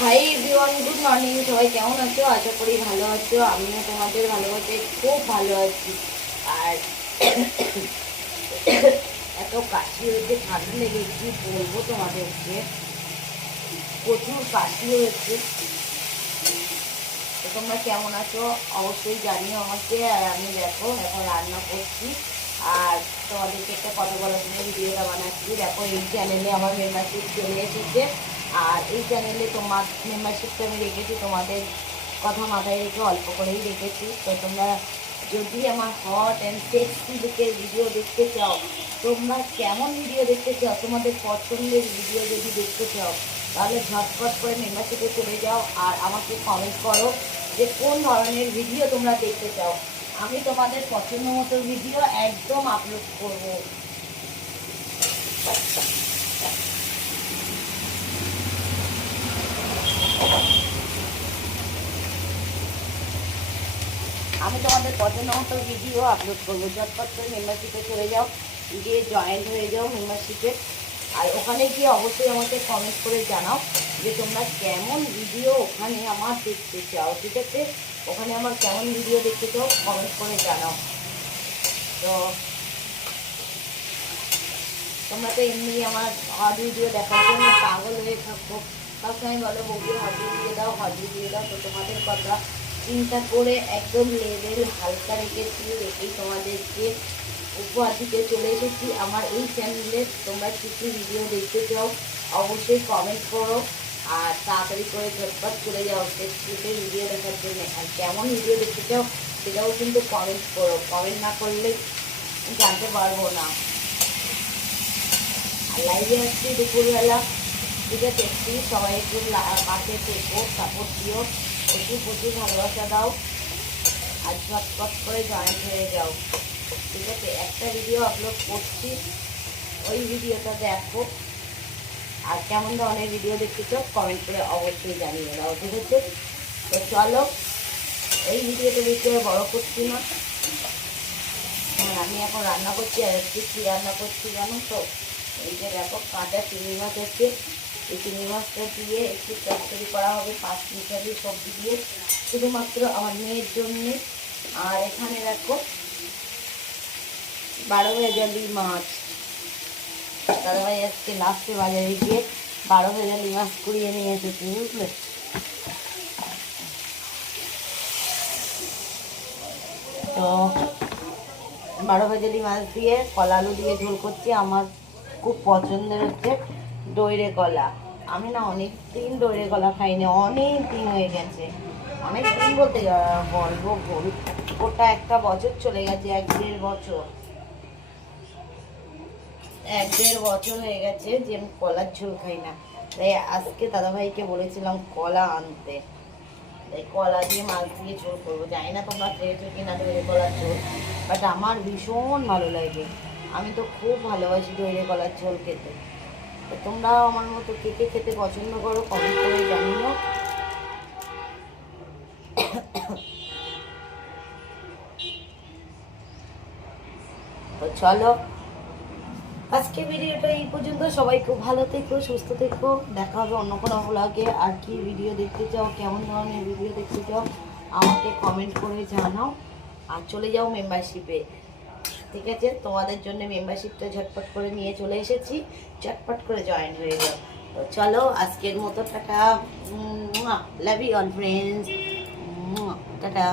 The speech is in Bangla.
Hi everyone, good morning. সবাই কেমন আছো? আশা করি ভালো আছো। আমিও তোমাদের ভালোবাসে খুব ভালো আছি। আর এত কাশি হয়েছে, ঠান্ডা লেগেছি বলবো তোমাদেরকে, প্রচুর কাশি হয়েছে। তো তোমরা কেমন আছো অবশ্যই জানিও আমাকে। আর আমি দেখো এখন রান্না করছি আর তোমাদেরকে একটা কথা বলার জন্য ভিডিওটা বানাচ্ছি। দেখো এই চ্যানেলে আমার মেম্বারশিপ চলে এসেছে। আর এই চ্যানেলে তোমার মেম্বারশিপটা আমি রেখেছি তোমাদের কথা মাথায় রেখে অল্প করেই রেখেছি। তো তোমরা যদি আমার হট অ্যান্ড সেক্সি লুকের ভিডিও দেখতে চাও, তোমরা কেমন ভিডিও দেখতে চাও, তোমাদের পছন্দের ভিডিও যদি দেখতে চাও, তাহলে ঝটপট করে মেম্বারশিপে চলে যাও আর আমাকে কমেন্ট করো যে কোন ধরনের ভিডিও তোমরা দেখতে চাও। আমি তোমাদের পছন্দ মতো ভিডিও একদম আপলোড করব। আমি তোমাদের পছন্দ মতো ভিডিও আপলোড করবো। ঝটপট করে মেম্বারশিপে চলে যাও, গিয়ে জয়েন্ট হয়ে যাও মেম্বারশিপে। আর ওখানে গিয়ে অবশ্যই আমাকে কমেন্ট করে জানাও যে তোমরা কেমন ভিডিও ওখানে আমার দেখতে চাও। ঠিক আছে, ওখানে আমার কেমন ভিডিও দেখতে চাও কমেন্ট করে জানাও। তো তোমরা তো এমনি আমার হট ভিডিও দেখার জন্য পাগল হয়ে থাকবো, সবসময় বলো বউকে হট দিয়ে দাও, হট দিয়ে দাও। তো তোমাদের কথা চিন্তা করে একদম লেভেল হালকা রেখেছি, রেখেই তোমাদেরকে উপহার দিতে চলে এসেছি আমার এই চ্যানেলে। তোমরা কিছু ভিডিও দেখতে চাও অবশ্যই কমেন্ট করো আর তাড়াতাড়ি করে ঝটপট চলে যাও ফেসবুকে ভিডিও দেখার জন্য। আর কেমন ভিডিও দেখতে চাও সেটাও কিন্তু কমেন্ট করো, কমেন্ট না করলে জানতে পারবো না। আর লাইভে আসছি দুপুরবেলা, ঠিক আছে? প্লিজ সবাই একটু পাশে থেকো, সাপোর্ট দিও, প্রচুর প্রচুর ভালোবাসা দাও আর ঝটপট করে জয়েন্ট হয়ে যাও। ঠিক আছে, একটা ভিডিও আপলোড করছি, ওই ভিডিওটা দেখো। আর কেমন ধরনের ভিডিও দেখতে চাও কমেন্ট করে অবশ্যই জানিয়ে দাও। ঠিক আছে, তো চলো এই ভিডিওটা দেখতে বড় করছি না। আমি এখন রান্না করছি আর একটু কী রান্না করছি জানো তো? এই যে দেখো কাঁচা চিংড়ি মাছ আছে, এই চিংড়ি মাছটা দিয়ে একটু তরকারি করা হবে পাঁচ মিশালি সবজি দিয়ে, শুধুমাত্র আমার মেয়ের জন্যে। আর এখানে দেখো 12 ভেজালি মাছ, দাদাভাই আজকে লাস্টে বাজারে গিয়ে 12 ভেজালি মাছ কুড়িয়ে নিয়ে এসেছি, বুঝলে? তো 12 ভেজালি মাছ দিয়ে কলা আলু দিয়ে ঝোল করছি। আমার খুব পছন্দের হচ্ছে দইরে কলা। আমি না অনেক দিন দইরে কলা খাইনি, অনেক দিন হয়ে গেছে। অনেক দিন বলতে বলবো গোটা একটা বছর চলে গেছে, 1-1.5 বছর, 1-1.5 বছর হয়ে গেছে যে আমি কলার ঝোল খাই না। তাই আজকে দাদাভাইকে বলেছিলাম কলা আনতে, তাই কলা দিয়ে মাছ দিয়ে ঝোল করবো। জানি না তোমরা খেয়েছো কিনা দইরে কলার ঝোল, বাট আমার ভীষণ ভালো লাগে। আমি তো খুব ভালোবাসি দইরে কলার ঝোল খেতে। তো তোমরাও আমার মতো কে কে খেতে পছন্দ করো কমেন্ট করে জানিও। তো চলো আজকে ভিডিওটা এই পর্যন্ত। সবাই খুব ভালো থেকো, সুস্থ থেকো। দেখা হবে অন্য কোনো ব্লগে। আর কি ভিডিও দেখতে চাও, কেমন ধরনের ভিডিও দেখতে চাও আমাকে কমেন্ট করে জানাও। আর চলে যাও মেম্বারশিপে, ঠিক আছে? তোমাদের জন্য মেম্বারশিপটা ঝটপট করে নিয়ে চলে এসেছি, ঝটপট করে জয়েন হয়ে যাও। তো চলো আজকের মতো tata, love you all friends, tata.